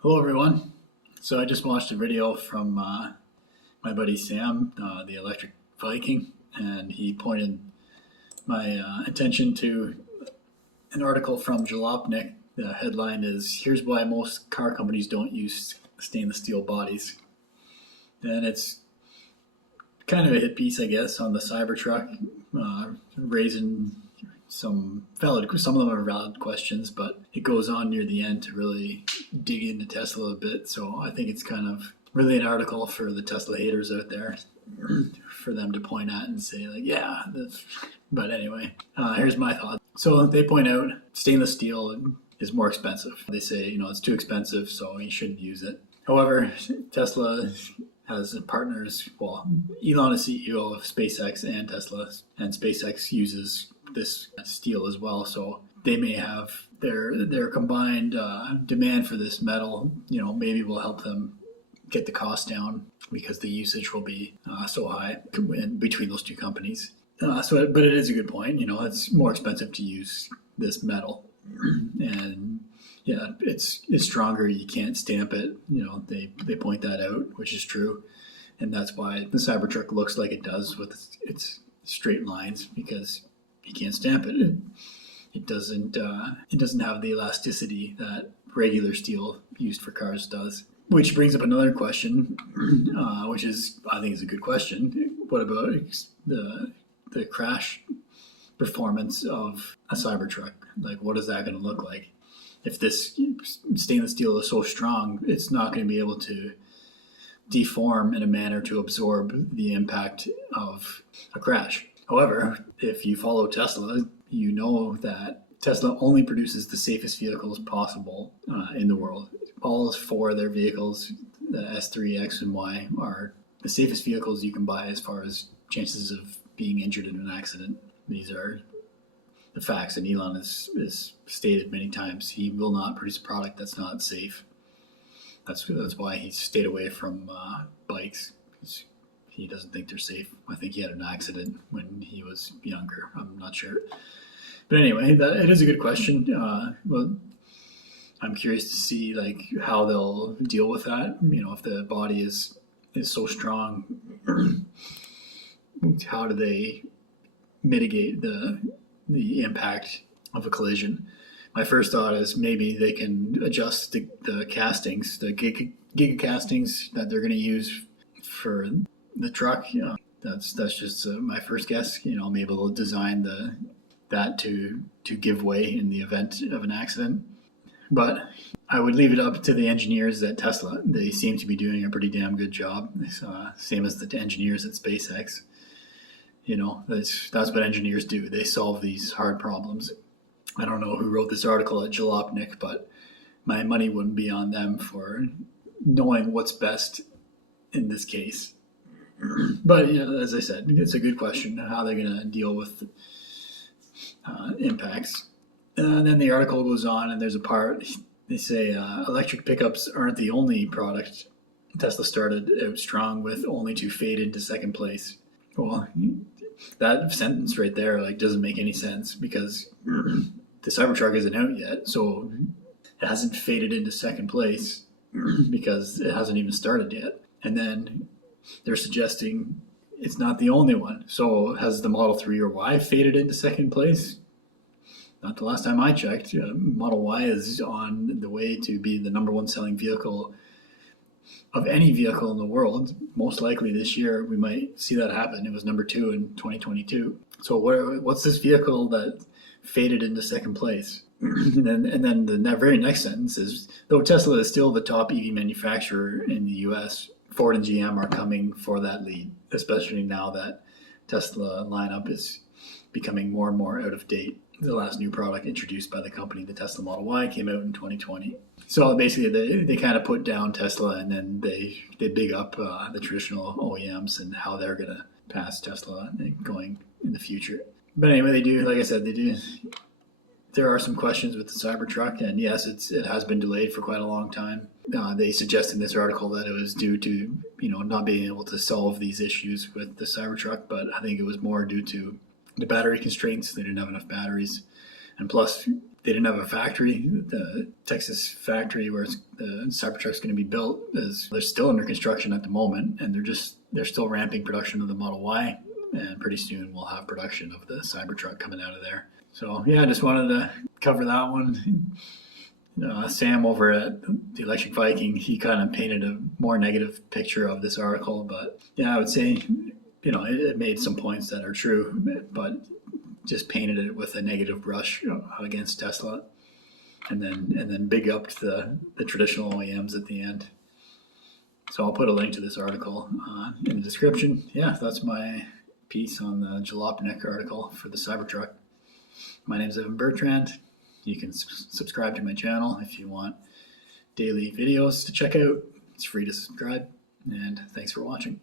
Hello everyone. So I just watched a video from my buddy Sam, the Electric Viking, and he pointed my attention to an article from Jalopnik. The headline is, "Here's why most car companies don't use stainless steel bodies." And it's kind of a hit piece, I guess, on the Cybertruck, raising some of them are valid questions, but it goes on near the end to really dig into Tesla a bit. So I think it's kind of really an article for the Tesla haters out there, for them to point at and say like, yeah, that's. But anyway, here's my thought. So they point out stainless steel is more expensive. They say, it's too expensive, so you shouldn't use it. However, Tesla has partners. Well, Elon is CEO of SpaceX and Tesla, and SpaceX uses this steel as well. So they may have their combined demand for this metal. Maybe will help them get the cost down because the usage will be so high between those two companies. But it is a good point. It's more expensive to use this metal, and yeah, it's stronger. You can't stamp it. They point that out, which is true, and that's why the Cybertruck looks like it does with its straight lines, because you can't stamp it. It doesn't have the elasticity that regular steel used for cars does. Which brings up another question, which I think is a good question. What about the crash performance of a Cybertruck? Like, what is that going to look like? If this stainless steel is so strong, it's not going to be able to deform in a manner to absorb the impact of a crash. However, if you follow Tesla, you know that Tesla only produces the safest vehicles possible in the world. All four of their vehicles, the S3, X, and Y, are the safest vehicles you can buy as far as chances of being injured in an accident. These are the facts, and Elon has stated many times he will not produce a product that's not safe. That's why he stayed away from bikes. He doesn't think they're safe. I think he had an accident when he was younger. I'm not sure. But anyway, it is a good question. Well, I'm curious to see how they'll deal with that. If the body is so strong, how do they mitigate the impact of a collision? My first thought is maybe they can adjust the castings, the giga castings that they're going to use for the truck. That's just my first guess. Maybe they'll design that to give way in the event of an accident. But I would leave it up to the engineers at Tesla. They seem to be doing a pretty damn good job. Same as the engineers at SpaceX. That's what engineers do. They solve these hard problems. I don't know who wrote this article at Jalopnik, but my money wouldn't be on them for knowing what's best in this case. But as I said, it's a good question how they're going to deal with impacts. And then the article goes on, and there's a part, they say electric pickups aren't the only product Tesla started out strong with, only to fade into second place. Well, that sentence right there doesn't make any sense, because the Cybertruck isn't out yet, so it hasn't faded into second place because it hasn't even started yet. And then they're suggesting it's not the only one. So has the Model 3 or Y faded into second place? Not the last time I checked. Model Y is on the way to be the number one selling vehicle of any vehicle in the world. Most likely this year we might see that happen. It was number 2 in 2022. So what's this vehicle that faded into second place? and then the very next sentence is, though Tesla is still the top EV manufacturer in the US, Ford and GM are coming for that lead, especially now that Tesla lineup is becoming more and more out of date. The last new product introduced by the company, the Tesla Model Y, came out in 2020. So basically they kind of put down Tesla, and then they big up the traditional OEMs and how they're going to pass Tesla going in the future. But anyway, they do, like I said, there are some questions with the Cybertruck, and yes, it has been delayed for quite a long time. They suggest in this article that it was due to not being able to solve these issues with the Cybertruck, but I think it was more due to the battery constraints. They didn't have enough batteries, and plus they didn't have a factory. The Texas factory where the Cybertruck's going to be built they're still under construction at the moment, and they're still ramping production of the Model Y, and pretty soon we'll have production of the Cybertruck coming out of there. So yeah, I just wanted to cover that one. Sam over at the Electric Viking, he kind of painted a more negative picture of this article, but yeah, I would say, it made some points that are true, but just painted it with a negative brush against Tesla, and then big up to the traditional OEMs at the end. So I'll put a link to this article in the description. Yeah, that's my piece on the Jalopnik article for the Cybertruck. My name is Evan Bertrand. You can subscribe to my channel if you want daily videos to check out. It's free to subscribe, and thanks for watching.